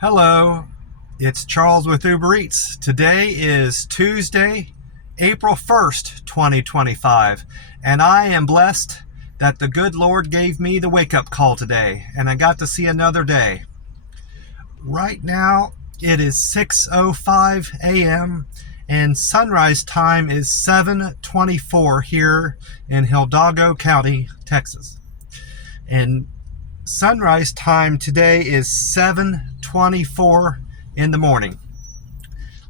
Hello, it's Charles with UberEats. Today is Tuesday, April 1st, 2025, and I am blessed that the good Lord gave me the wake-up call today, and I got to see another day. Right now, it is 6:05 a.m., and sunrise time is 7:24 here in Hidalgo County, Texas. And sunrise time today is 7:24 in the morning.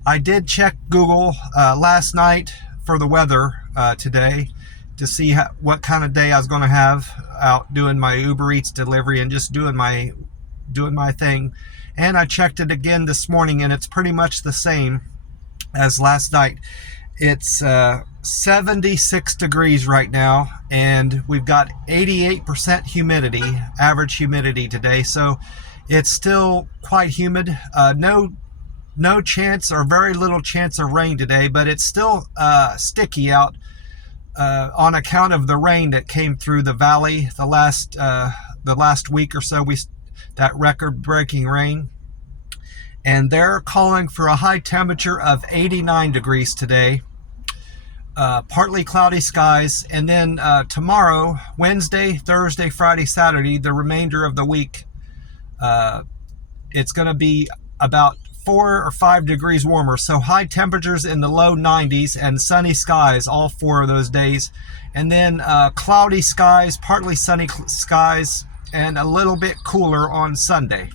I did check Google last night for the weather today to see what kind of day I was going to have out doing my Uber Eats delivery and just doing my thing. And I checked it again this morning, and it's pretty much the same as last night. It's 76 degrees right now, and we've got 88% humidity, average humidity today, so it's still quite humid. No chance or very little chance of rain today, but it's still sticky out on account of the rain that came through the valley the last week or so. That record-breaking rain. And they're calling for a high temperature of 89 degrees today. Partly cloudy skies, and then tomorrow, Wednesday, Thursday, Friday, Saturday, the remainder of the week, it's going to be about 4 or 5 degrees warmer. So high temperatures in the low 90s and sunny skies all 4 of those days. And then cloudy skies, partly sunny skies, and a little bit cooler on Sunday.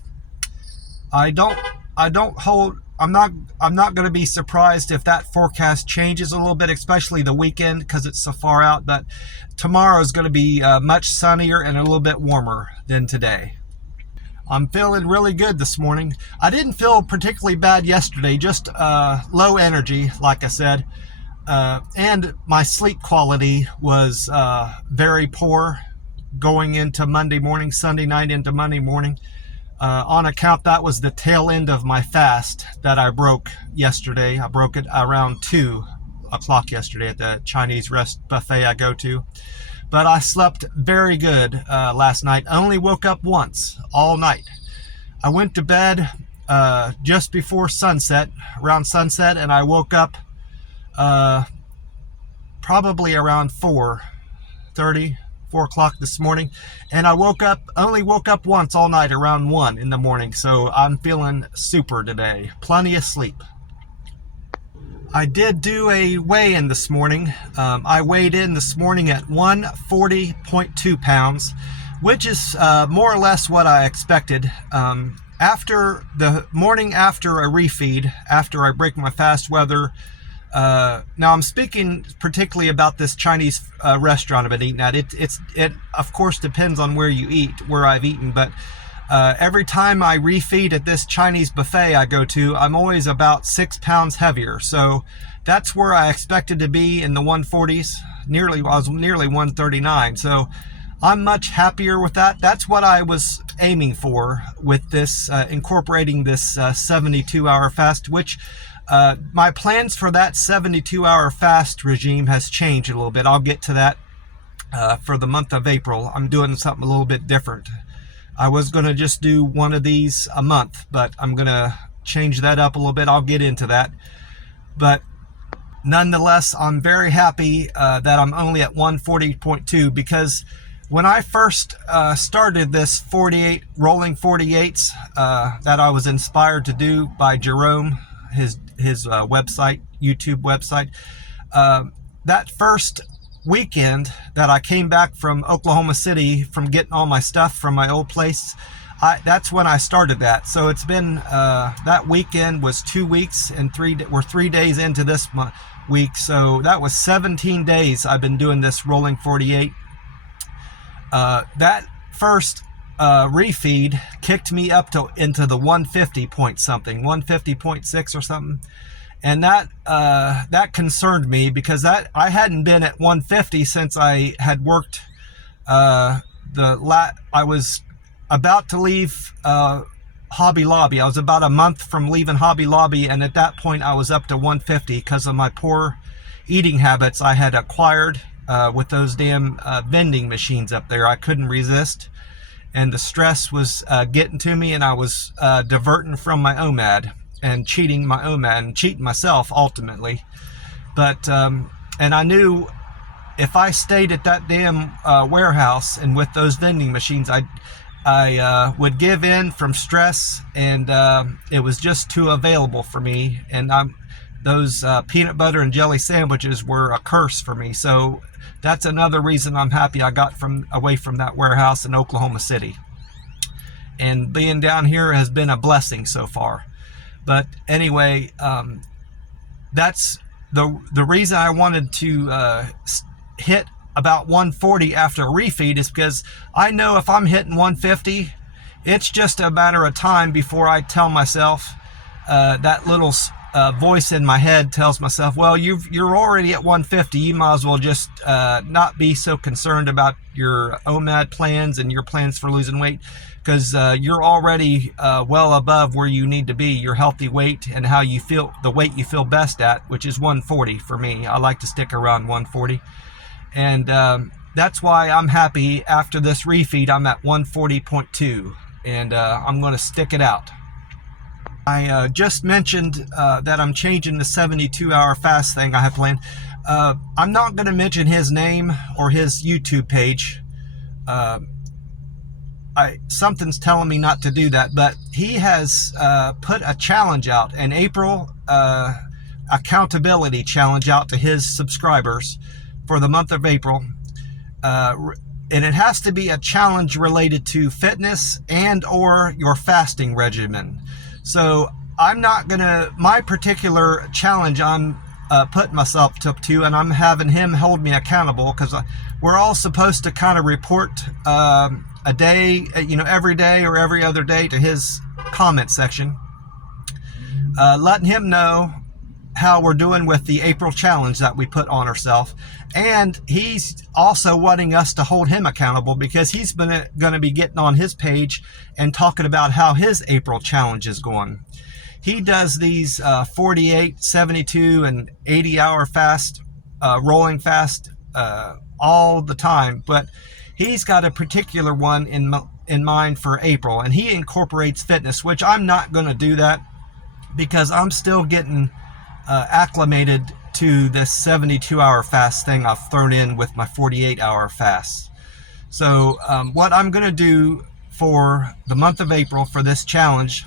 I'm not going to be surprised if that forecast changes a little bit, especially the weekend because it's so far out. But tomorrow is going to be much sunnier and a little bit warmer than today. I'm feeling really good this morning. I didn't feel particularly bad yesterday, just low energy, like I said. And my sleep quality was very poor going into Monday morning, Sunday night into Monday morning. On account that was the tail end of my fast that I broke yesterday. I broke it around 2 o'clock yesterday at the Chinese buffet I go to. But I slept very good last night. I only woke up once all night. I went to bed just before sunset, around sunset, and I woke up probably around 4:30. 4 o'clock this morning, and I only woke up once all night around 1 in the morning, so I'm feeling super today. Plenty of sleep. I did do a weigh-in this morning. I weighed in this morning at 140.2 pounds, which is more or less what I expected. After the morning after a refeed, after I break my fast weather. Now I'm speaking particularly about this Chinese restaurant I've been eating at. It of course depends on where you eat, where I've eaten, but every time I refeed at this Chinese buffet I go to, I'm always about 6 pounds heavier. So that's where I expected to be in the 140s. I was nearly 139. So I'm much happier with that. That's what I was aiming for with this, incorporating this 72-hour fast, which my plans for that 72-hour fast regime has changed a little bit. I'll get to that for the month of April. I'm doing something a little bit different. I was going to just do one of these a month, but I'm going to change that up a little bit. I'll get into that. But nonetheless, I'm very happy that I'm only at 140.2, because when I first started this rolling 48s that I was inspired to do by Jerome, his website, YouTube website, that first weekend that I came back from Oklahoma City from getting all my stuff from my old place, that's when I started that. So it's been that weekend was 2 weeks, and we're 3 days into this week, so that was 17 days I've been doing this rolling 48. That first refeed kicked me up into the 150 point something, 150.6 or something, and that concerned me, because I hadn't been at 150 since I had worked I was about to leave Hobby Lobby. I was about a month from leaving Hobby Lobby, and at that point I was up to 150 because of my poor eating habits I had acquired with those damn vending machines up there. I couldn't resist. and the stress was getting to me, and I was diverting from my OMAD and cheating myself ultimately. But and I knew if I stayed at that damn warehouse and with those vending machines, I would give in from stress, and it was just too available for me. And those peanut butter and jelly sandwiches were a curse for me. So that's another reason I'm happy I got away from that warehouse in Oklahoma City. And being down here has been a blessing so far. But anyway, that's the reason I wanted to hit about 140 after a refeed is because I know if I'm hitting 150, it's just a matter of time before I tell myself, that little voice in my head tells myself, well, you're already at 150. You might as well just not be so concerned about your OMAD plans and your plans for losing weight, because you're already well above where you need to be, your healthy weight and how you feel, the weight you feel best at, which is 140 for me. I like to stick around 140. And that's why I'm happy after this refeed. I'm at 140.2, and I'm going to stick it out. I just mentioned that I'm changing the 72-hour fast thing I have planned. I'm not going to mention his name or his YouTube page. Something's telling me not to do that, but he has put a challenge out, an April accountability challenge out to his subscribers for the month of April, and it has to be a challenge related to fitness and or your fasting regimen. So I'm not gonna, my particular challenge I'm putting myself to, and I'm having him hold me accountable, because we're all supposed to kind of report a day, every day or every other day to his comment section, letting him know how we're doing with the April challenge that we put on ourselves. And he's also wanting us to hold him accountable, because he's going to be getting on his page and talking about how his April challenge is going. He does these 48, 72, and 80-hour fast, rolling fast all the time. But he's got a particular one in mind for April, and he incorporates fitness, which I'm not going to do that, because I'm still getting acclimated to this 72-hour fast thing I've thrown in with my 48-hour fast. So what I'm going to do for the month of April for this challenge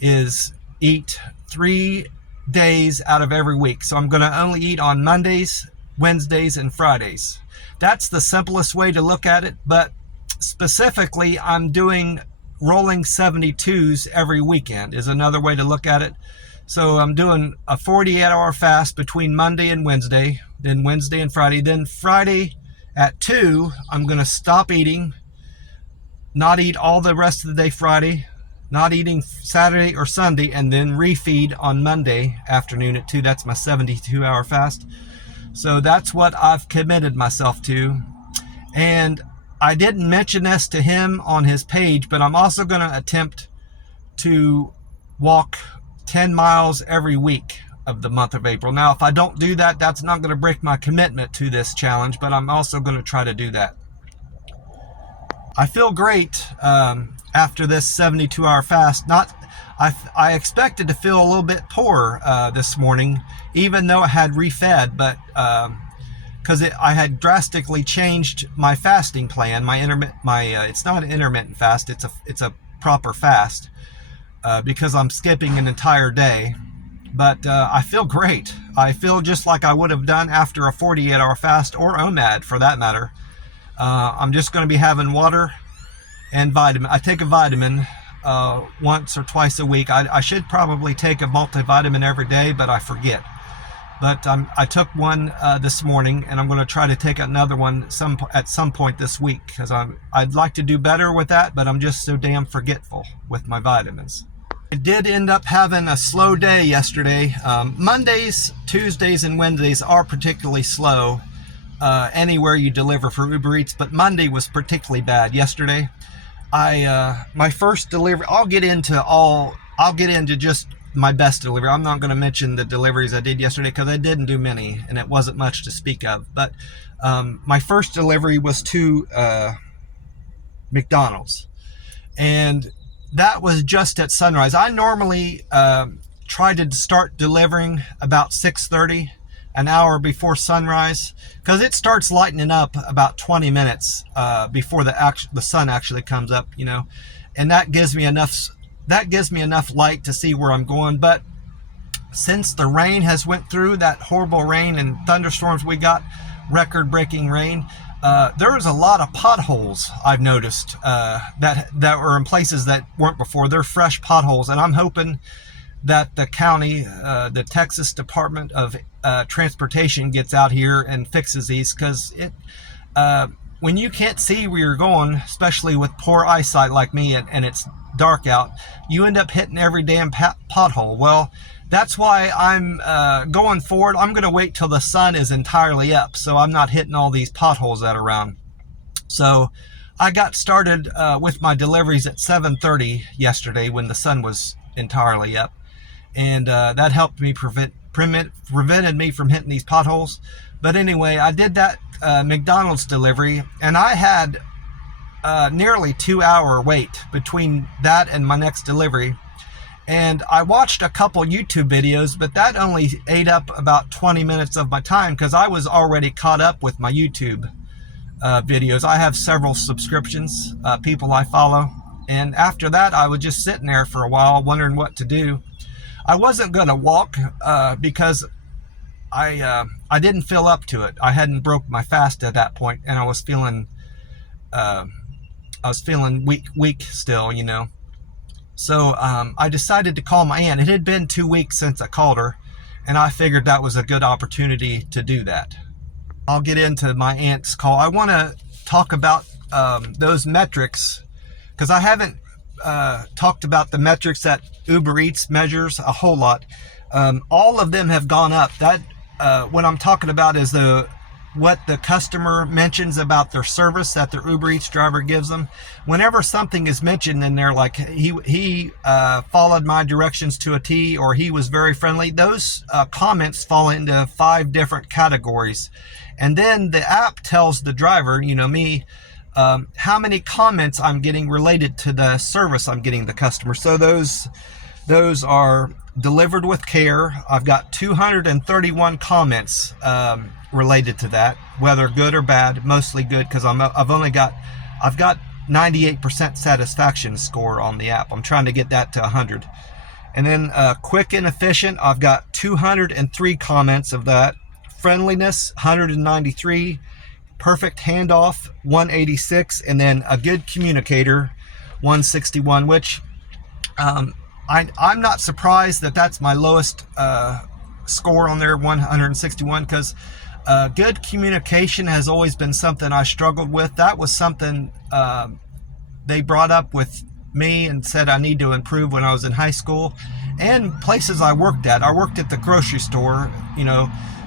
is eat 3 days out of every week. So I'm going to only eat on Mondays, Wednesdays, and Fridays. That's the simplest way to look at it, but specifically I'm doing rolling 72s every weekend is another way to look at it. So I'm doing a 48-hour fast between Monday and Wednesday, then Wednesday and Friday. Then Friday at 2, I'm going to stop eating, not eat all the rest of the day Friday, not eating Saturday or Sunday, and then refeed on Monday afternoon at 2. That's my 72-hour fast. So that's what I've committed myself to. And I didn't mention this to him on his page, but I'm also going to attempt to walk 10 miles every week of the month of April. Now, if I don't do that, that's not going to break my commitment to this challenge, but I'm also going to try to do that. I feel great after this 72-hour fast. I expected to feel a little bit poorer this morning, even though I had refed, but because I had drastically changed my fasting plan. It's not an intermittent fast; it's a proper fast. Because I'm skipping an entire day. But I feel great. I feel just like I would have done after a 48-hour fast, or OMAD for that matter. I'm just going to be having water and vitamin. I take a vitamin once or twice a week. I should probably take a multivitamin every day, but I forget. But I took one this morning, and I'm going to try to take another one at some point this week, because I'd like to do better with that, but I'm just so damn forgetful with my vitamins. I did end up having a slow day yesterday. Mondays, Tuesdays, and Wednesdays are particularly slow anywhere you deliver for UberEats, but Monday was particularly bad yesterday. My first delivery, I'll get into just my best delivery. I'm not going to mention the deliveries I did yesterday, because I didn't do many and it wasn't much to speak of. But my first delivery was to McDonald's. And that was just at sunrise. I normally try to start delivering about 6:30, an hour before sunrise, because it starts lightening up about 20 minutes before the sun actually comes up, and that gives me enough light to see where I'm going. But since the rain has went through, that horrible rain and thunderstorms we got, record-breaking rain, there was a lot of potholes I've noticed that were in places that weren't before. They're fresh potholes, and I'm hoping that the county, the Texas Department of Transportation, gets out here and fixes these, because when you can't see where you're going, especially with poor eyesight like me, and it's dark out, you end up hitting every damn pothole. Well, that's why I'm going forward. I'm going to wait till the sun is entirely up, so I'm not hitting all these potholes that are around. So I got started with my deliveries at 7:30 yesterday when the sun was entirely up, and that helped me prevented me from hitting these potholes. But anyway, I did that McDonald's delivery, and I had nearly 2-hour wait between that and my next delivery. And I watched a couple YouTube videos, but that only ate up about 20 minutes of my time, because I was already caught up with my YouTube videos. I have several subscriptions, people I follow. And after that, I was just sitting there for a while wondering what to do. I wasn't going to walk because I didn't feel up to it. I hadn't broke my fast at that point, and I was feeling weak still, So I decided to call my aunt. It had been 2 weeks since I called her, and I figured that was a good opportunity to do that. I'll get into my aunt's call. I want to talk about those metrics, because I haven't talked about the metrics that UberEats measures a whole lot. All of them have gone up. That what I'm talking about is what the customer mentions about their service that their Uber Eats driver gives them. Whenever something is mentioned in there, like he followed my directions to a T, or he was very friendly, those comments fall into 5 different categories. And then the app tells the driver, me, how many comments I'm getting related to the service I'm getting the customer. So those are delivered with care. I've got 231 comments related to that, whether good or bad. Mostly good, because I've got 98% satisfaction score on the app. I'm trying to get that to 100. And then quick and efficient, I've got 203 comments of that. Friendliness, 193. Perfect handoff, 186. And then a good communicator, 161, which I'm not surprised that that's my lowest score on there, 161, because good communication has always been something I struggled with. That was something they brought up with me and said I need to improve when I was in high school, and places I worked at. I worked at the grocery store.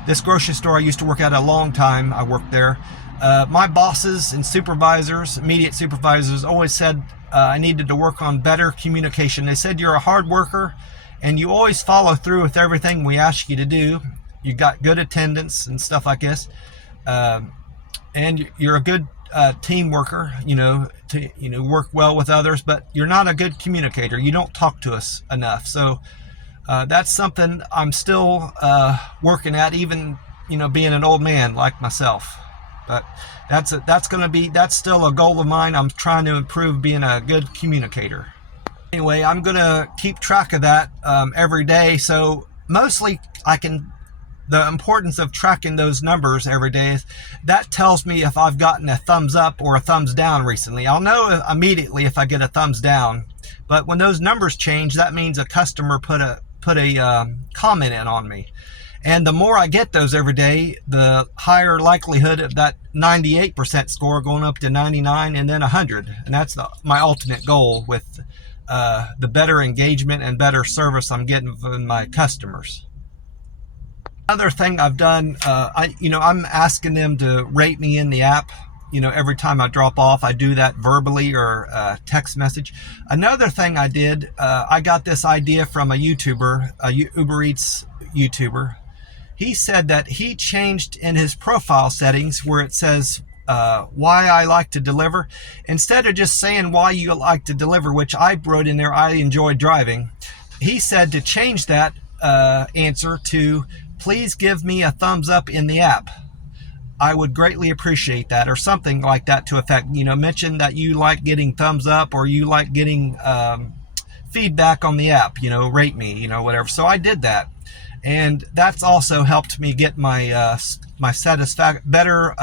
This grocery store I used to work at a long time. I worked there. My bosses and supervisors, immediate supervisors, always said I needed to work on better communication. They said you're a hard worker and you always follow through with everything we ask you to do. You got good attendance and stuff like this, and you're a good team worker. To work well with others, but you're not a good communicator. You don't talk to us enough. So that's something I'm still working at, even being an old man like myself. But that's still a goal of mine. I'm trying to improve being a good communicator. Anyway, I'm gonna keep track of that every day. So mostly the importance of tracking those numbers every day is that tells me if I've gotten a thumbs up or a thumbs down recently. I'll know immediately if I get a thumbs down. But when those numbers change, that means a customer put a comment in on me. And the more I get those every day, the higher likelihood of that 98% score going up to 99 and then 100. And that's my ultimate goal with the better engagement and better service I'm getting from my customers. Another thing I've done, I'm asking them to rate me in the app. Every time I drop off, I do that verbally or text message. Another thing I did, I got this idea from a YouTuber, a Uber Eats YouTuber. He said that he changed in his profile settings where it says why I like to deliver. Instead of just saying why you like to deliver, which I wrote in there, I enjoy driving, he said to change that answer to, please give me a thumbs up in the app. I would greatly appreciate that, or something like that to effect, mention that you like getting thumbs up, or you like getting feedback on the app, rate me, whatever. So I did that. And that's also helped me get my better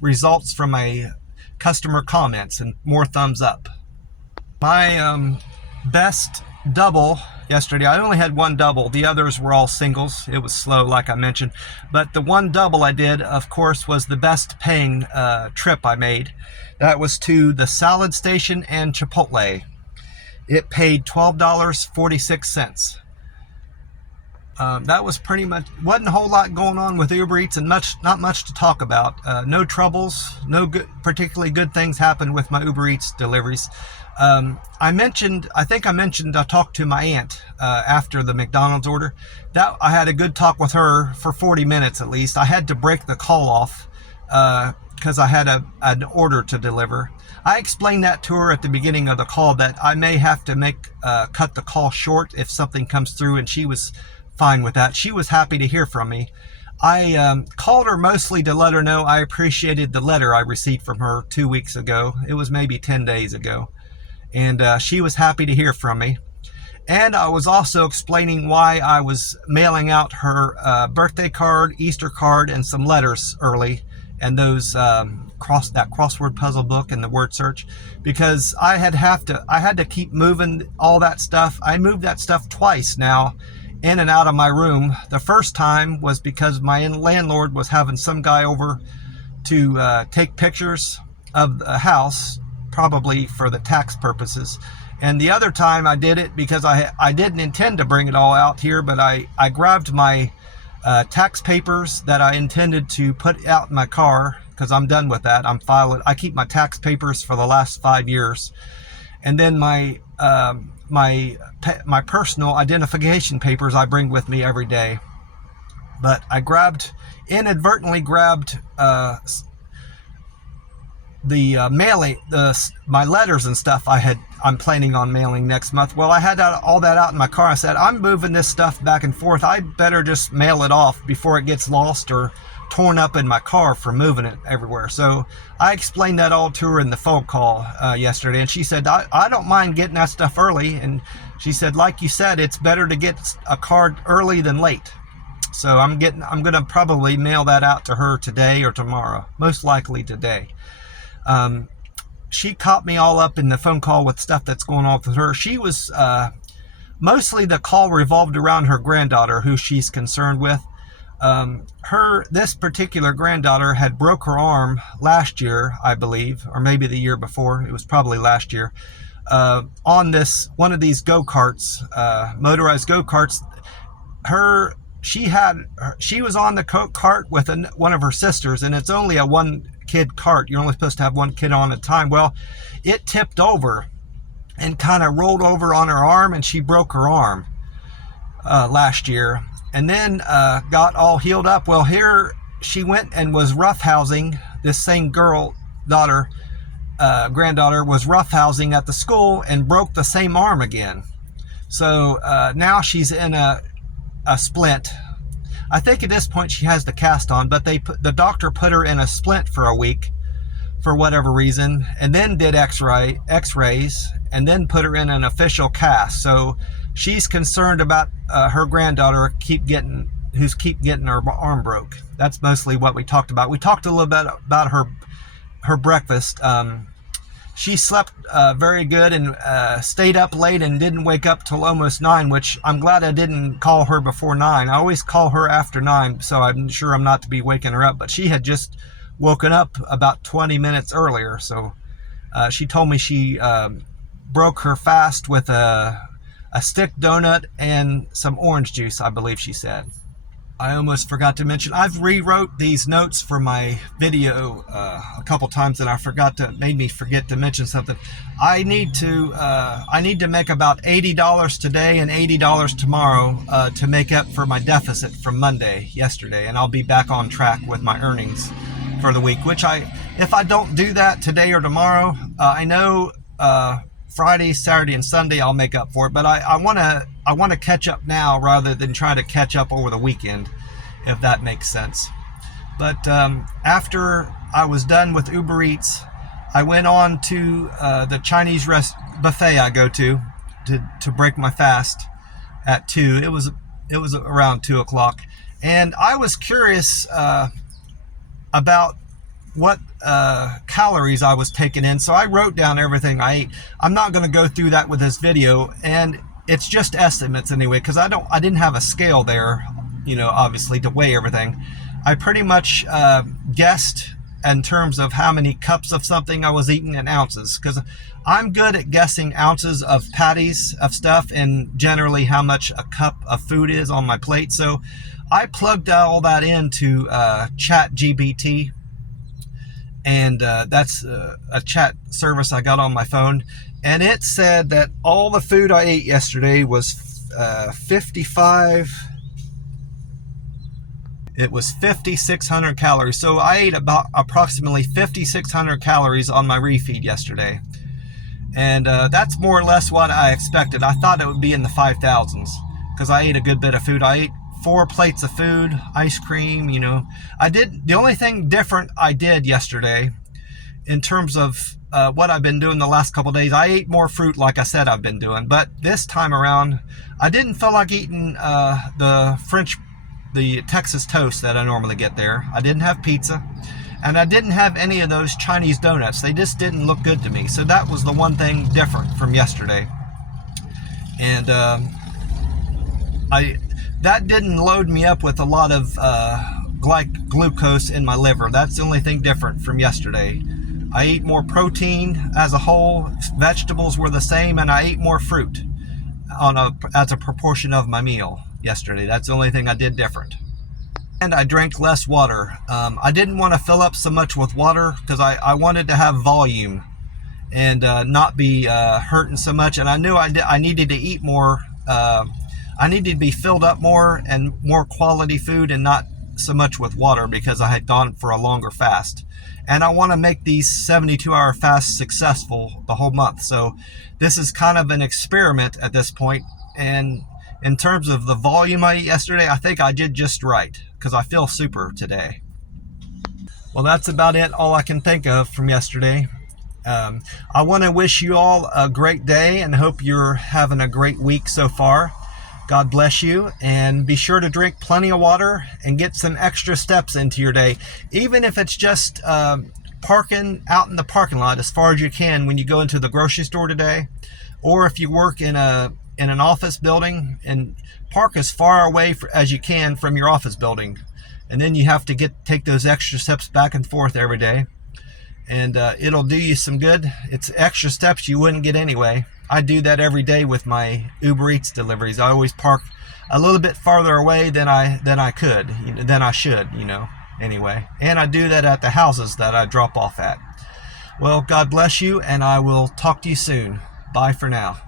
results from my customer comments and more thumbs up. My best double yesterday, I only had one double. The others were all singles. It was slow, like I mentioned. But the one double I did, of course, was the best paying trip I made. That was to the Salad Station and Chipotle. It paid $12.46. That was pretty much, wasn't a whole lot going on with Uber Eats, and not much to talk about. No troubles, no particularly good things happened with my Uber Eats deliveries. I talked to my aunt after the McDonald's order. That I had a good talk with her for 40 minutes at least. I had to break the call off because I had an order to deliver. I explained that to her at the beginning of the call, that I may have to cut the call short if something comes through, and she was fine with that. She was happy to hear from me. I called her mostly to let her know I appreciated the letter I received from her 2 weeks ago. It was maybe 10 days ago. And she was happy to hear from me. And I was also explaining why I was mailing out her birthday card, Easter card, and some letters early, and those that crossword puzzle book and the word search, because I had to keep moving all that stuff. I moved that stuff twice now, in and out of my room. The first time was because my landlord was having some guy over to take pictures of the house, probably for the tax purposes. And the other time I did it because I didn't intend to bring it all out here, but I grabbed my tax papers that I intended to put out in my car, because I'm done with that. I keep my tax papers for the last 5 years. And then my personal identification papers I bring with me every day. But I inadvertently grabbed my letters and stuff I'm planning on mailing next month. Well, I had all that out in my car. I said, I'm moving this stuff back and forth. I better just mail it off before it gets lost or torn up in my car from moving it everywhere. So I explained that all to her in the phone call yesterday, and she said, I don't mind getting that stuff early. And she said, like you said, it's better to get a card early than late. So I'm gonna probably mail that out to her today or tomorrow, most likely today. She caught me all up in the phone call with stuff that's going on with her. She was mostly, the call revolved around her granddaughter, who she's concerned with. This particular granddaughter had broke her arm last year, I believe, or maybe the year before. It was probably last year, on one of these go-karts, motorized go-karts. She was on the cart with one of her sisters, and it's only a one-kid cart. You're only supposed to have one kid on at a time. Well, it tipped over and kind of rolled over on her arm, and she broke her arm last year. And then got all healed up. Well, here she went and was roughhousing. This same granddaughter was roughhousing at the school and broke the same arm again. So now she's in a splint. I think at this point she has the cast on, but the doctor put her in a splint for a week for whatever reason, and then did x-rays, and then put her in an official cast. So she's concerned about her granddaughter who's keep getting her arm broke. That's mostly what we talked about. We talked a little bit about her breakfast. She slept very good and stayed up late and didn't wake up till almost 9, which I'm glad I didn't call her before 9. I always call her after 9, so I'm sure I'm not to be waking her up. But she had just woken up about 20 minutes earlier, so she told me she broke her fast with a stick donut and some orange juice, I believe she said. I almost forgot to mention, I've rewrote these notes for my video a couple times, and made me forget to mention something. I need to make about $80 today and $80 tomorrow to make up for my deficit from yesterday, and I'll be back on track with my earnings for the week, which if I don't do that today or tomorrow, I know Friday, Saturday, and Sunday I'll make up for it. But I want to catch up now rather than try to catch up over the weekend, if that makes sense. But after I was done with Uber Eats, I went on to the Chinese buffet I go to break my fast at 2. It was around 2 o'clock, and I was curious about what calories I was taking in, so I wrote down everything I ate. I'm not going to go through that with this video, and it's just estimates anyway, because I didn't have a scale there, obviously, to weigh everything. I pretty much guessed in terms of how many cups of something I was eating in ounces, because I'm good at guessing ounces of patties of stuff and generally how much a cup of food is on my plate. So I plugged all that into ChatGPT, and that's a chat service I got on my phone, and it said that all the food I ate yesterday was 5,600 calories. So I ate about approximately 5,600 calories on my refeed yesterday. And that's more or less what I expected. I thought it would be in the 5,000s because I ate a good bit of food. I ate 4 plates of food, ice cream, the only thing different I did yesterday in terms of what I've been doing the last couple of days, I ate more fruit like I said I've been doing. But this time around, I didn't feel like eating the Texas toast that I normally get there. I didn't have pizza, and I didn't have any of those Chinese donuts. They just didn't look good to me. So that was the one thing different from yesterday. And that didn't load me up with a lot of glucose in my liver. That's the only thing different from yesterday. I ate more protein as a whole. Vegetables were the same, and I ate more fruit as a proportion of my meal yesterday. That's the only thing I did different. And I drank less water. I didn't want to fill up so much with water because I wanted to have volume and not be hurting so much. And I knew I needed to eat more. I needed to be filled up more and more quality food and not so much with water because I had gone for a longer fast. And I want to make these 72-hour fasts successful the whole month. So this is kind of an experiment at this point. And in terms of the volume I ate yesterday, I think I did just right because I feel super today. Well, that's about it, all I can think of from yesterday. I want to wish you all a great day and hope you're having a great week so far. God bless you, and be sure to drink plenty of water and get some extra steps into your day, even if it's just parking out in the parking lot as far as you can when you go into the grocery store today, or if you work in an office building, and park as far away as you can from your office building, and then you have to take those extra steps back and forth every day, and it'll do you some good. It's extra steps you wouldn't get anyway. I do that every day with my Uber Eats deliveries. I always park a little bit farther away than I should, anyway. And I do that at the houses that I drop off at. Well, God bless you, and I will talk to you soon. Bye for now.